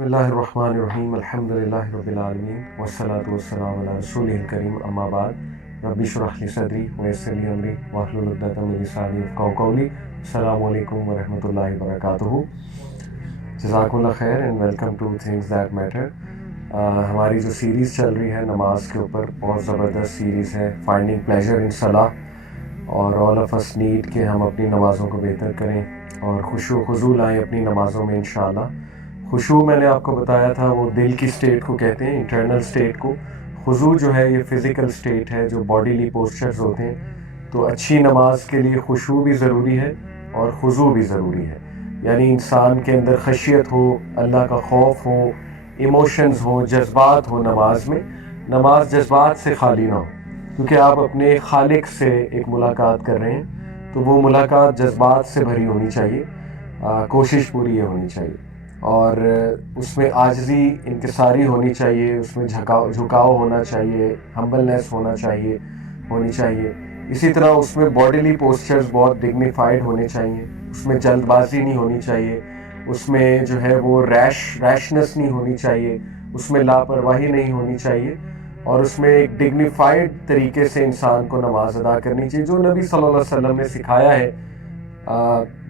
بسم اللہ الرحمن الرحیم الحمدللہ رب العالمین والصلاة والسلام علی رسولہ الکریم اما بعد رب اشرح لی صدری ویسر لی امری واحلل عقدۃ من لسانی یفقہوا قولی. السلام علیکم ورحمۃ اللہ وبرکاتہ. جزاک اللہ خیر and welcome two things that matter. ہماری جو سیریز چل رہی ہے نماز کے اوپر، بہت زبردست سیریز ہے، فائنڈنگ پلیجر ان صلاح، اور آل آف اس نیڈ کہ ہم اپنی نمازوں کو بہتر کریں اور خشوع و خضوع لائیں اپنی نمازوں میں انشاءاللہ. خشوع میں نے آپ کو بتایا تھا وہ دل کی سٹیٹ کو کہتے ہیں، انٹرنل سٹیٹ کو. خضوع جو ہے یہ فزیکل سٹیٹ ہے، جو باڈیلی پوسچرز ہوتے ہیں. تو اچھی نماز کے لیے خشوع بھی ضروری ہے اور خضوع بھی ضروری ہے. یعنی انسان کے اندر خشیت ہو، اللہ کا خوف ہو، ایموشنز ہوں، جذبات ہوں نماز میں. نماز جذبات سے خالی نہ ہو، کیونکہ آپ اپنے خالق سے ایک ملاقات کر رہے ہیں، تو وہ ملاقات جذبات سے بھری ہونی چاہیے. کوشش پوری یہ ہونی چاہیے، اور اس میں عاجزی انکساری ہونی چاہیے، اس میں جھکاؤ ہونا چاہیے، ہمبلنیس ہونی چاہیے. اسی طرح اس میں باڈیلی پوسچرز بہت ڈگنیفائڈ ہونے چاہیے. اس میں جلد بازی نہیں ہونی چاہیے، اس میں جو ہے وہ ریشنس نہیں ہونی چاہیے، اس میں لاپرواہی نہیں ہونی چاہیے، اور اس میں ایک ڈگنیفائڈ طریقے سے انسان کو نماز ادا کرنی چاہیے جو نبی صلی اللہ علیہ وسلم نے سکھایا ہے.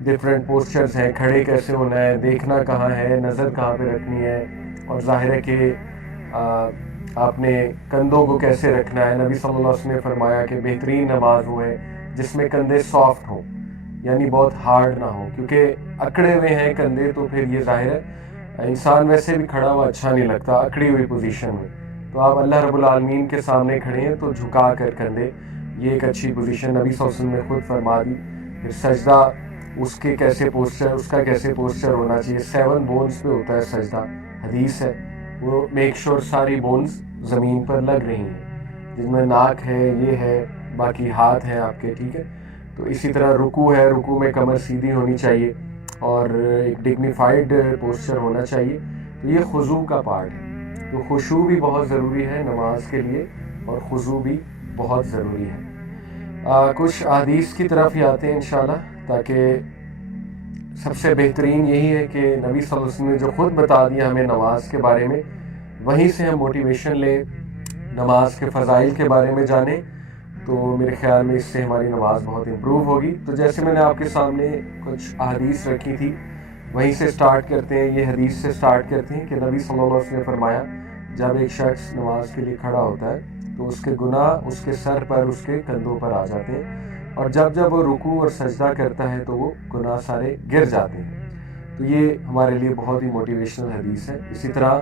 ڈفرینٹ پوسچرز ہیں، کھڑے کیسے ہونا ہے، دیکھنا کہاں ہے، نظر کہاں پہ رکھنی ہے، اور ظاہر ہے کہ آپ نے کندھوں کو کیسے رکھنا ہے. نبی صلی اللہ علیہ وسلم نے فرمایا کہ بہترین نماز وہ ہے جس میں کندھے سافٹ ہوں، یعنی بہت ہارڈ نہ ہوں، کیونکہ اکڑے ہوئے ہیں کندھے تو پھر یہ ظاہر ہے انسان ویسے بھی کھڑا ہوا اچھا نہیں لگتا اکڑی ہوئی پوزیشن میں. تو آپ اللہ رب العالمین کے سامنے کھڑے ہیں تو جھکا کر کندھے، یہ ایک اچھی پوزیشن نبی صلی اللہ علیہ وسلم نے خود فرما دی. پھر سجدہ، اس کا کیسے پوسچر ہونا چاہیے. 7 بونز پہ ہوتا ہے سجدہ، حدیث ہے. وہ میک شور ساری بونز زمین پر لگ رہی ہیں، جن میں ناک ہے، یہ ہے، باقی ہاتھ ہیں آپ کے، ٹھیک ہے. تو اسی طرح رکوع ہے، رکوع میں کمر سیدھی ہونی چاہیے اور ایک ڈگنیفائڈ پوسچر ہونا چاہیے. تو یہ خضوع کا پارٹ ہے. تو خشوع بھی بہت ضروری ہے نماز کے لیے، اور خضوع بھی بہت ضروری ہے. کچھ احادیث کی طرف ہی آتے ہیں انشاءاللہ، تاکہ سب سے بہترین یہی ہے کہ نبی صلی اللہ علیہ وسلم نے جو خود بتا دیا ہمیں نماز کے بارے میں، وہیں سے ہم موٹیویشن لیں، نماز کے فضائل کے بارے میں جانیں. تو میرے خیال میں اس سے ہماری نماز بہت امپروو ہوگی. تو جیسے میں نے آپ کے سامنے کچھ احادیث رکھی تھی، وہیں سے سٹارٹ کرتے ہیں. یہ حدیث سے سٹارٹ کرتے ہیں کہ نبی صلی اللہ علیہ وسلم نے فرمایا جب ایک شخص نماز کے لیے کھڑا ہوتا ہے تو اس کے گناہ اس کے سر پر، اس کے کندھوں پر آ جاتے ہیں، اور جب وہ رکوع اور سجدہ کرتا ہے تو وہ گناہ سارے گر جاتے ہیں. تو یہ ہمارے لیے بہت ہی موٹیویشنل حدیث ہے. اسی طرح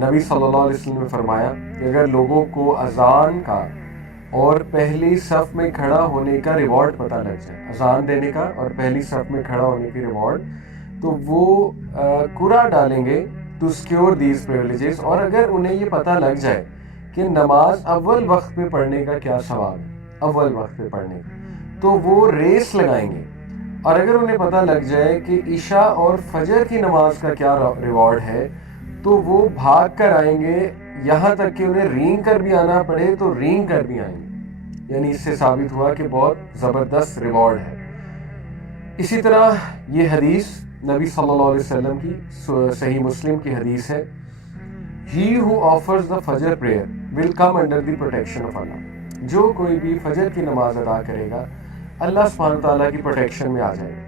نبی صلی اللہ علیہ وسلم نے فرمایا کہ اگر لوگوں کو اذان کا اور پہلی صف میں کھڑا ہونے کا ریوارڈ پتہ لگ جائے، اذان دینے کا اور پہلی صف میں کھڑا ہونے کی ریوارڈ، تو وہ قرعہ ڈالیں گے ٹو سیکیور دیز پریولیجز. اور اگر انہیں یہ پتہ لگ جائے کہ نماز اول وقت پہ پڑھنے کا کیا ثواب ہے، اول وقت پہ پڑھنے کا، تو وہ ریس لگائیں گے. اور اگر انہیں پتہ لگ جائے کہ عشاء اور فجر کی نماز کا کیا ریوارڈ ہے، تو وہ بھاگ کر آئیں گے، یہاں تک کہ انہیں رینگ کر بھی آنا پڑے تو رینگ کر بھی آئیں گے. یعنی اس سے ثابت ہوا کہ بہت زبردست ریوارڈ ہے. اسی طرح یہ حدیث نبی صلی اللہ علیہ وسلم کی صحیح مسلم کی حدیث ہے، He who offers the Fajr prayer will come under the protection of Allah. جو کوئی بھی فجر کی نماز ادا کرے گا اللہ سبحانہ تعالیٰ کی پروٹیکشن میں آ جائے گا.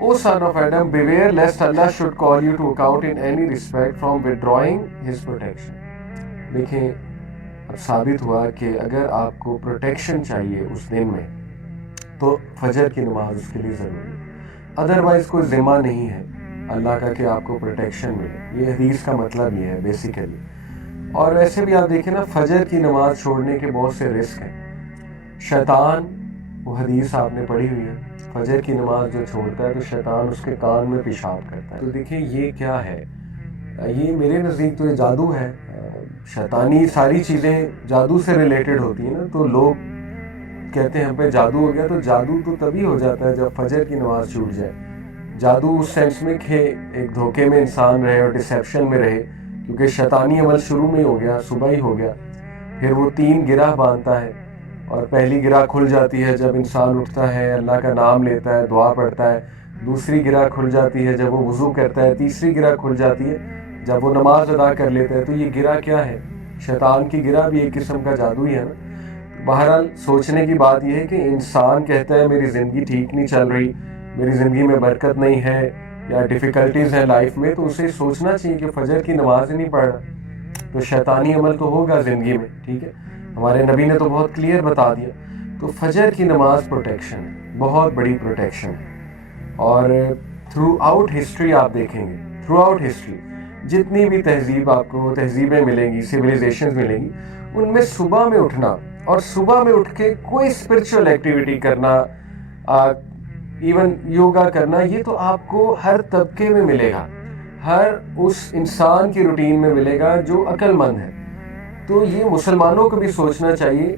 O son of Adam, beware lest Allah should call you to account in any respect from withdrawing His protection. دیکھیں اب ثابت ہوا کہ اگر آپ کو پروٹیکشن چاہیے اس دن میں تو فجر کی نماز اس کے لیے ضروری ہے. ادروائز کوئی ذمہ نہیں ہے اللہ کا کہ آپ کو پروٹیکشن ملے. یہ حدیث کا مطلب یہ ہے بیسیکلی. اور ویسے بھی آپ دیکھیں نا، فجر کی نماز چھوڑنے کے بہت سے رسک ہیں. شیطان، وہ حدیث آپ نے پڑھی ہوئی ہے، فجر کی نماز جو چھوڑتا ہے تو شیطان اس کے کان میں پیشاب کرتا ہے. تو دیکھیں یہ کیا ہے، یہ میرے نزدیک تو یہ جادو ہے. شیطانی ساری چیزیں جادو سے ریلیٹڈ ہوتی ہیں نا. تو لوگ کہتے ہیں ہم پہ جادو ہو گیا، تو جادو تو تبھی ہو جاتا ہے جب فجر کی نماز چھوٹ جائے. جادو اس سینس میں کہ ایک دھوکے میں انسان رہے اور ڈسیپشن میں رہے، کیونکہ شیطانی عمل شروع میں ہو گیا، صبح ہی ہو گیا. پھر وہ 3 گرہ باندھتا ہے، اور پہلی گرہ کھل جاتی ہے جب انسان اٹھتا ہے، اللہ کا نام لیتا ہے، دعا پڑھتا ہے. دوسری گرہ کھل جاتی ہے جب وہ وضو کرتا ہے. تیسری گرہ کھل جاتی ہے جب وہ نماز ادا کر لیتا ہے تو یہ گرہ کیا ہے؟ شیطان کی گرہ بھی ایک قسم کا جادو ہی ہے نا. بہرحال سوچنے کی بات یہ ہے کہ انسان کہتا ہے میری زندگی ٹھیک نہیں چل رہی، میری زندگی میں برکت نہیں ہے یا ڈیفیکلٹیز ہیں لائف میں، تو اسے سوچنا چاہیے کہ فجر کی نماز ہی نہیں پڑھ رہا تو شیطانی عمل تو ہوگا زندگی میں. ٹھیک ہے، ہمارے نبی نے تو بہت کلیئر بتا دیا. تو فجر کی نماز پروٹیکشن ہے، بہت بڑی پروٹیکشن ہے. اور تھرو آؤٹ ہسٹری آپ دیکھیں گے، تھرو آؤٹ ہسٹری جتنی بھی تہذیب آپ کو تہذیبیں ملیں گی، سویلائزیشنز ملیں گی، ان میں صبح میں اٹھنا اور صبح میں اٹھ کے کوئی اسپرچول ایکٹیویٹی کرنا، ایون یوگا کرنا، یہ تو آپ کو ہر طبقے میں ملے گا، ہر اس انسان کی روٹین میں ملے گا جو عقل مند ہے. تو یہ مسلمانوں کو بھی سوچنا چاہیے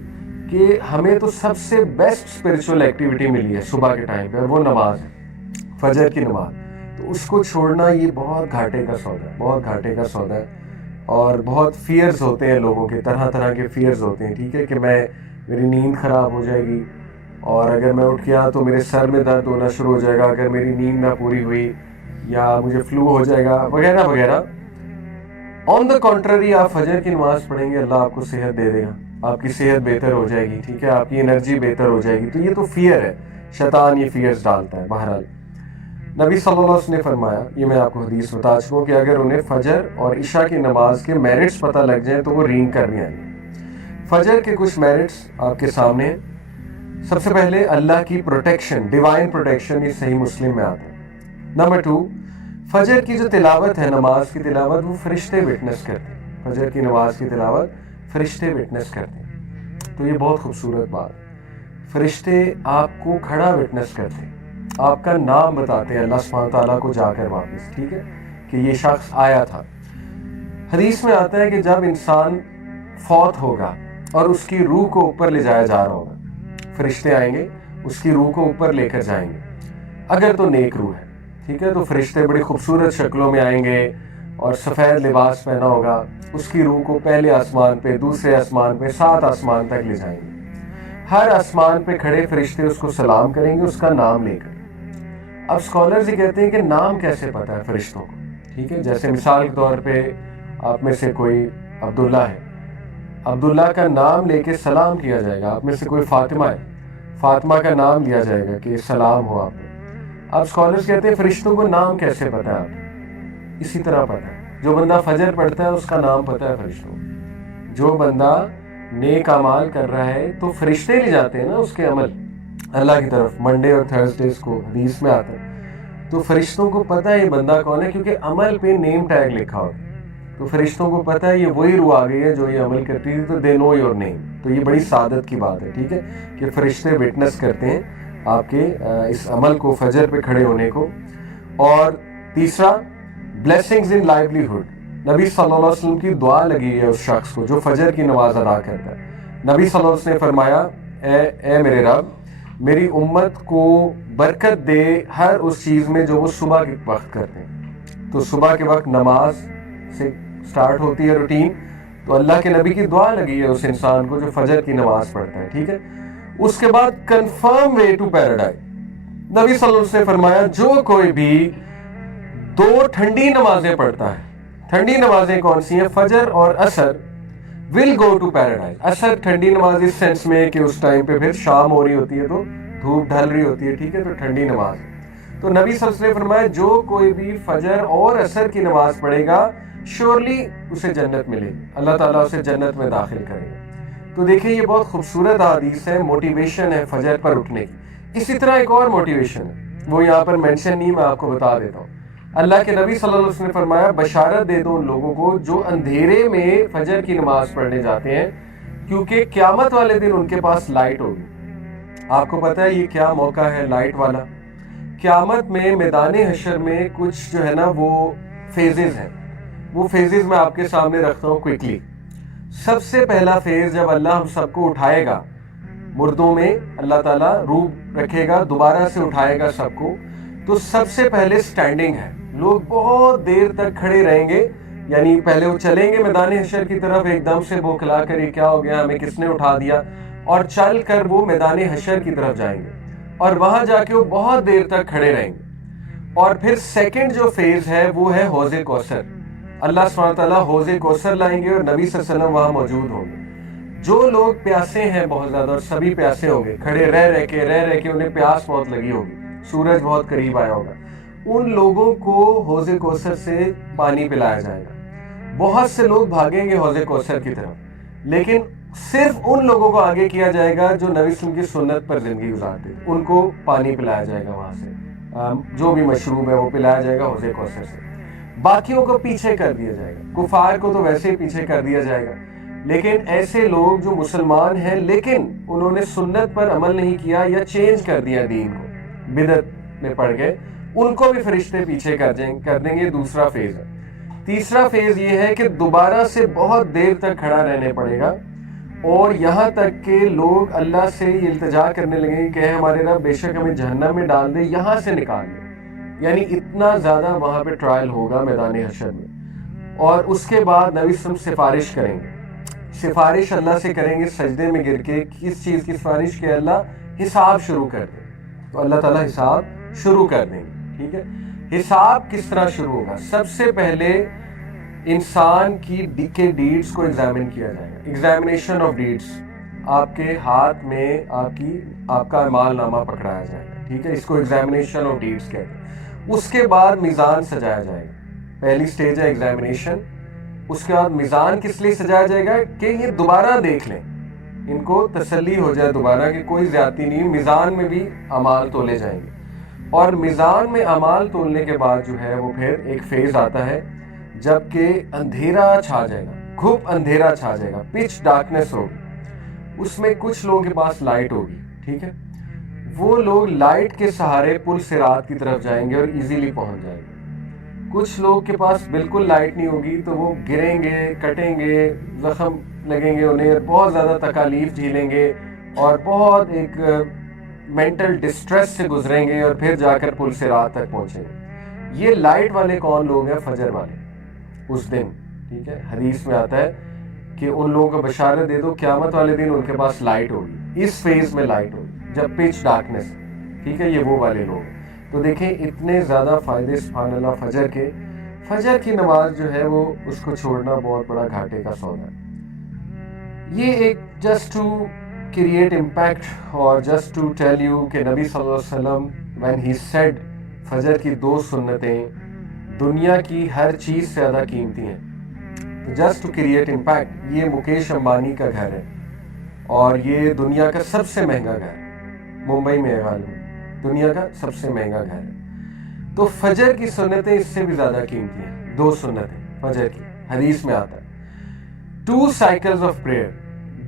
کہ ہمیں تو سب سے بیسٹ اسپرچول ایکٹیویٹی ملی ہے صبح کے ٹائم پہ، اور وہ نماز ہے، فجر کی نماز. تو اس کو چھوڑنا یہ بہت گھاٹے کا سودا ہے، بہت گھاٹے کا سودا ہے. اور بہت فیئرز ہوتے ہیں لوگوں کے، طرح طرح کے فیئرز ہوتے ہیں. ٹھیک ہے کہ میری نیند خراب ہو جائے گی، اور اگر میں اٹھ گیا تو میرے سر میں درد ہونا شروع ہو جائے گا اگر میری نیند نہ پوری ہوئی، یا مجھے فلو ہو جائے گا وغیرہ وغیرہ. آن دا کنٹرری آپ فجر کی نماز پڑھیں گے، اللہ آپ کو صحت دے دے گا، آپ کی صحت بہتر ہو جائے گی. ٹھیک ہے، آپ کی انرجی بہتر ہو جائے گی. تو یہ تو فیئر ہے، شیطان یہ فیئرز ڈالتا ہے. بہرحال نبی صلی اللہ علیہ وسلم نے فرمایا، یہ میں آپ کو حدیث بتا چکا ہوں، کہ اگر انہیں فجر اور عشاء کی نماز کے میرٹس پتہ لگ جائیں تو وہ رینگ کرنے آئیں گے. فجر کے کچھ میرٹس آپ کے سامنے ہیں. سب سے پہلے اللہ کی پروٹیکشن، ڈیوائن پروٹیکشن، یہ صحیح مسلم میں آتا ہے. نمبر 2، فجر کی جو تلاوت ہے، نماز کی تلاوت، وہ فرشتے وٹنس کرتے ہیں. فجر کی نماز کی تلاوت فرشتے وٹنس کرتے ہیں. تو یہ بہت خوبصورت بات، فرشتے آپ کو کھڑا وٹنس کرتے ہیں، آپ کا نام بتاتے ہیں اللہ سبحانہ تعالیٰ کو جا کر واپس. ٹھیک ہے کہ یہ شخص آیا تھا. حدیث میں آتا ہے کہ جب انسان فوت ہوگا اور اس کی روح کو اوپر لے جایا جا رہا ہوگا، فرشتے آئیں گے اس کی روح کو اوپر لے کر جائیں گے، اگر تو نیک روح ہے. ٹھیک ہے، تو فرشتے بڑی خوبصورت شکلوں میں آئیں گے اور سفید لباس پہنا ہوگا، اس کی روح کو پہلے آسمان پہ، دوسرے آسمان پہ، 7 آسمان تک لے جائیں گے. ہر آسمان پہ کھڑے فرشتے اس کو سلام کریں گے اس کا نام لے کر. اب اسکالرز یہ کہتے ہیں کہ نام کیسے پتہ ہے فرشتوں کو؟ ٹھیک ہے، جیسے مثال کے طور پہ آپ میں سے کوئی عبداللہ ہے، عبداللہ کا نام لے کے سلام کیا جائے گا. آپ میں سے کوئی فاطمہ ہے، فاطمہ کا نام لیا جائے گا کہ سلام ہو آپ پہ. اب اسکالرز کہتے ہیں فرشتوں کو نام کیسے پتہ ہے آپ؟ اسی طرح پتہ ہے، جو بندہ فجر پڑھتا ہے اس کا نام پتہ ہے فرشتوں کو. جو بندہ نیک اعمال کر رہا ہے تو فرشتے لے جاتے ہیں نا اس کے عمل اللہ کی طرف، منڈے اور تھرسڈیز کو حدیث میں آتا ہے. تو فرشتوں کو پتہ ہے یہ بندہ کون ہے، کیونکہ عمل پہ نیم ٹیگ لکھا ہوتا ہے. تو فرشتوں کو پتہ ہے یہ وہی روح آ گئی ہے جو یہ عمل کرتی تھی، تو دے نو یور نیم. تو یہ بڑی سعادت کی بات ہے. ٹھیک ہے کہ فرشتے وٹنس کرتے ہیں آپ کے اس عمل کو، فجر پہ کھڑے ہونے کو. اور تیسرا، بلیسنگز ان لائیولیہڈ. نبی صلی اللہ علیہ وسلم کی دعا لگی ہے اس شخص کو جو فجر کی نماز ادا کرتا ہے. نبی صلی اللہ علیہ وسلم نے فرمایا، اے میرے رب، میری امت کو برکت دے ہر اس چیز میں جو وہ صبح کے وقت کرتے ہیں. تو صبح کے وقت نماز سے سٹارٹ ہوتی ہے روٹین، تو اللہ کے نبی کی دعا لگی ہے اس انسان کو جو فجر کی نماز پڑھتا ہے. ٹھیک ہے، اس کے بعد کنفرم وے ٹو پیراڈائز. نبی صلی اللہ علیہ وسلم نے فرمایا جو کوئی بھی 2 ٹھنڈی نمازیں پڑھتا ہے، ٹھنڈی نمازیں کون سی ہیں؟ فجر اور عصر، ول گو ٹو پیراڈائز. عصر ٹھنڈی نماز اس سینس میں کہ اس ٹائم پہ پھر شام ہو رہی ہوتی ہے تو دھوپ ڈھل رہی ہوتی ہے. ٹھیک ہے، تو ٹھنڈی نماز. تو نبی صلی اللہ علیہ وسلم نے فرمایا جو کوئی بھی فجر اور عصر کی نماز پڑھے گا شیورلی اسے جنت ملے گی، اللہ تعالیٰ اسے جنت میں داخل کرے گا. تو دیکھیں یہ بہت خوبصورت حدیث ہے، موٹیویشن ہے فجر پر اٹھنے کی. اسی طرح ایک اور موٹیویشن ہے، وہ یہاں پر مینشن نہیں، میں آپ کو بتا دیتا ہوں. اللہ کے نبی صلی اللہ علیہ وسلم نے فرمایا بشارت دے دو ان لوگوں کو جو اندھیرے میں فجر کی نماز پڑھنے جاتے ہیں، کیونکہ قیامت والے دن ان کے پاس لائٹ ہوگی. آپ کو پتہ ہے یہ کیا موقع ہے لائٹ والا؟ قیامت میں میدان حشر میں کچھ جو ہے نا وہ فیزز ہیں، وہ فیزز میں آپ کے سامنے رکھتا ہوں کوئکلی. سب سے پہلا فیز جب اللہ ہم سب کو اٹھائے گا، مردوں میں اللہ تعالیٰ روح رکھے گا، دوبارہ سے اٹھائے گا سب کو، تو سب سے پہلے سٹینڈنگ ہے. لوگ بہت دیر تک کھڑے رہیں گے، یعنی پہلے وہ چلیں گے میدان حشر کی طرف، ایک دم سے بوکھلا کر یہ کیا ہو گیا، ہمیں کس نے اٹھا دیا، اور چل کر وہ میدان حشر کی طرف جائیں گے اور وہاں جا کے وہ بہت دیر تک کھڑے رہیں گے. اور پھر سیکنڈ جو فیز ہے وہ ہے حوض کوثر. اللہ سبحانہ وتعالیٰ حوض کوثر لائیں گے اور نبی صلی اللہ علیہ وسلم وہاں موجود ہوں گے. جو لوگ پیاسے ہیں بہت زیادہ، اور سبھی پیاسے ہوں گے، کھڑے رہ کے انہیں پیاس بہت لگی ہوگی، سورج بہت قریب آیا ہوگا، ان لوگوں کو حوض کوثر سے پانی پلایا جائے گا. بہت سے لوگ بھاگیں گے حوض کوثر کی طرف، لیکن صرف ان لوگوں کو آگے کیا جائے گا جو نبی صلی اللہ علیہ وسلم کی سنت پر زندگی گزارتے، ان کو پانی پلایا جائے گا وہاں سے، جو بھی مشروب ہے وہ پلایا جائے گا حوض کوثر سے. باقیوں کو پیچھے کر دیا جائے گا، کفار کو تو ویسے ہی پیچھے کر دیا جائے گا، لیکن ایسے لوگ جو مسلمان ہیں لیکن انہوں نے سنت پر عمل نہیں کیا یا چینج کر دیا دین کو، بدعت میں پڑ گئے، ان کو بھی فرشتے پیچھے کر دیں گے. دوسرا فیز ہے. تیسرا فیز یہ ہے کہ دوبارہ سے بہت دیر تک کھڑا رہنے پڑے گا، اور یہاں تک کہ لوگ اللہ سے یہ التجا کرنے لگیں گے کہ ہمارے رب بے شک ہمیں جہنم میں ڈال دے، یہاں سے نکال دے. یعنی اتنا زیادہ وہاں پہ ٹرائل ہوگا میدان حشر میں. اور اس کے بعد نبی صلی اللہ علیہ وسلم سفارش کریں گے، سفارش اللہ سے کریں گے سجدے میں گر کے. کس چیز کی سفارش؟ کہ اللہ حساب شروع کر دیں. تو اللہ تعالیٰ حساب شروع کر دیں گے. ٹھیک ہے. حساب کس طرح شروع ہوگا؟ سب سے پہلے انسان کی ڈیڈز کو ایگزامن کیا جائے گا. Examination of deeds. آپ کے ہاتھ میں آپ کا اعمال نامہ پکڑایا جائے گا. ٹھیک ہے. اس کو ایگزامینیشن آف ڈیڈز کہتے ہیں. اس کے بعد میزان سجایا جائے گا. پہلی سٹیج ہے ایگزامینیشن. اس کے بعد میزان کس لیے سجایا جائے گا؟ کہ یہ دوبارہ دیکھ لیں، ان کو تسلی ہو جائے دوبارہ کہ کوئی زیادتی نہیں. میزان میں بھی اعمال تولے جائیں گے، اور میزان میں اعمال تولنے کے بعد جو ہے وہ پھر ایک فیز آتا ہے جب کہ اندھیرا چھا جائے گا، گھپ اندھیرا چھا جائے گا، پچ ڈارکنیس ہوگی. اس میں کچھ لوگوں کے پاس لائٹ ہوگی. ٹھیک ہے. وہ لوگ لائٹ کے سہارے پل صراط کی طرف جائیں گے اور ایزیلی پہنچ جائیں گے. کچھ لوگ کے پاس بالکل لائٹ نہیں ہوگی تو وہ گریں گے، کٹیں گے، زخم لگیں گے انہیں، بہت زیادہ تکالیف جھیلیں گے اور بہت ایک مینٹل ڈسٹریس سے گزریں گے، اور پھر جا کر پل صراط تک پہنچیں گے. یہ لائٹ والے کون لوگ ہیں؟ فجر والے اس دن. ٹھیک ہے. حدیث میں آتا ہے کہ ان لوگوں کو بشارت دے دو قیامت والے دن ان کے پاس لائٹ ہوگی، اس فیز میں لائٹ ہوگی جب پچ ڈارکنیس. ٹھیک ہے. یہ وہ والے لوگ ہیں. تو دیکھیں اتنے زیادہ فائدے سبحان اللہ فجر کے. فجر کی نماز جو ہے وہ اس کو چھوڑنا بہت بڑا گھاٹے کا سودا ہے. یہ ایک جسٹ ٹو کریٹ امپیکٹ اور جسٹ ٹو ٹیل یو کہ نبی صلی اللہ علیہ وسلم when he said فجر کی 2 سنتیں دنیا کی ہر چیز سے زیادہ قیمتی ہیں. Just to create impact. یہ مکیش امبانی کا گھر ہے اور یہ دنیا کا سب سے مہنگا گھر ہے، ممبئی میں ہے غالباً، دنیا کا سب سے مہنگا گھر ہے. تو فجر کی سنتیں اس سے بھی زیادہ قیمتی ہیں. 2 سنتیں فجر کی، حدیث میں آتا ہے 2 cycles of prayer.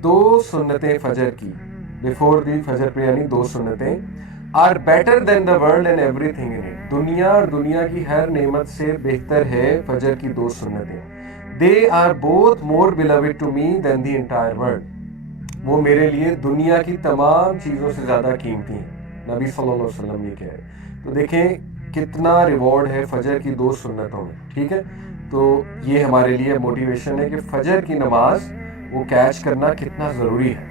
2 سنتیں فجر کی before the فجر prayer، یعنی 2 سنتیں are better than the world and everything in it. دنیا اور دنیا کی ہر نعمت سے بہتر ہے فجر کی 2 سنتیں. They are both more beloved to me than the entire world. وہ میرے لیے دنیا کی تمام چیزوں سے زیادہ قیمتی ہیں. نبی صلی اللہ علیہ وسلم یہ کہہ رہے ہیں. تو دیکھیں کتنا ریوارڈ ہے فجر کی 2 سنتوں میں. ٹھیک ہے. تو یہ ہمارے لیے موٹیویشن ہے کہ فجر کی نماز وہ کیچ کرنا کتنا ضروری ہے.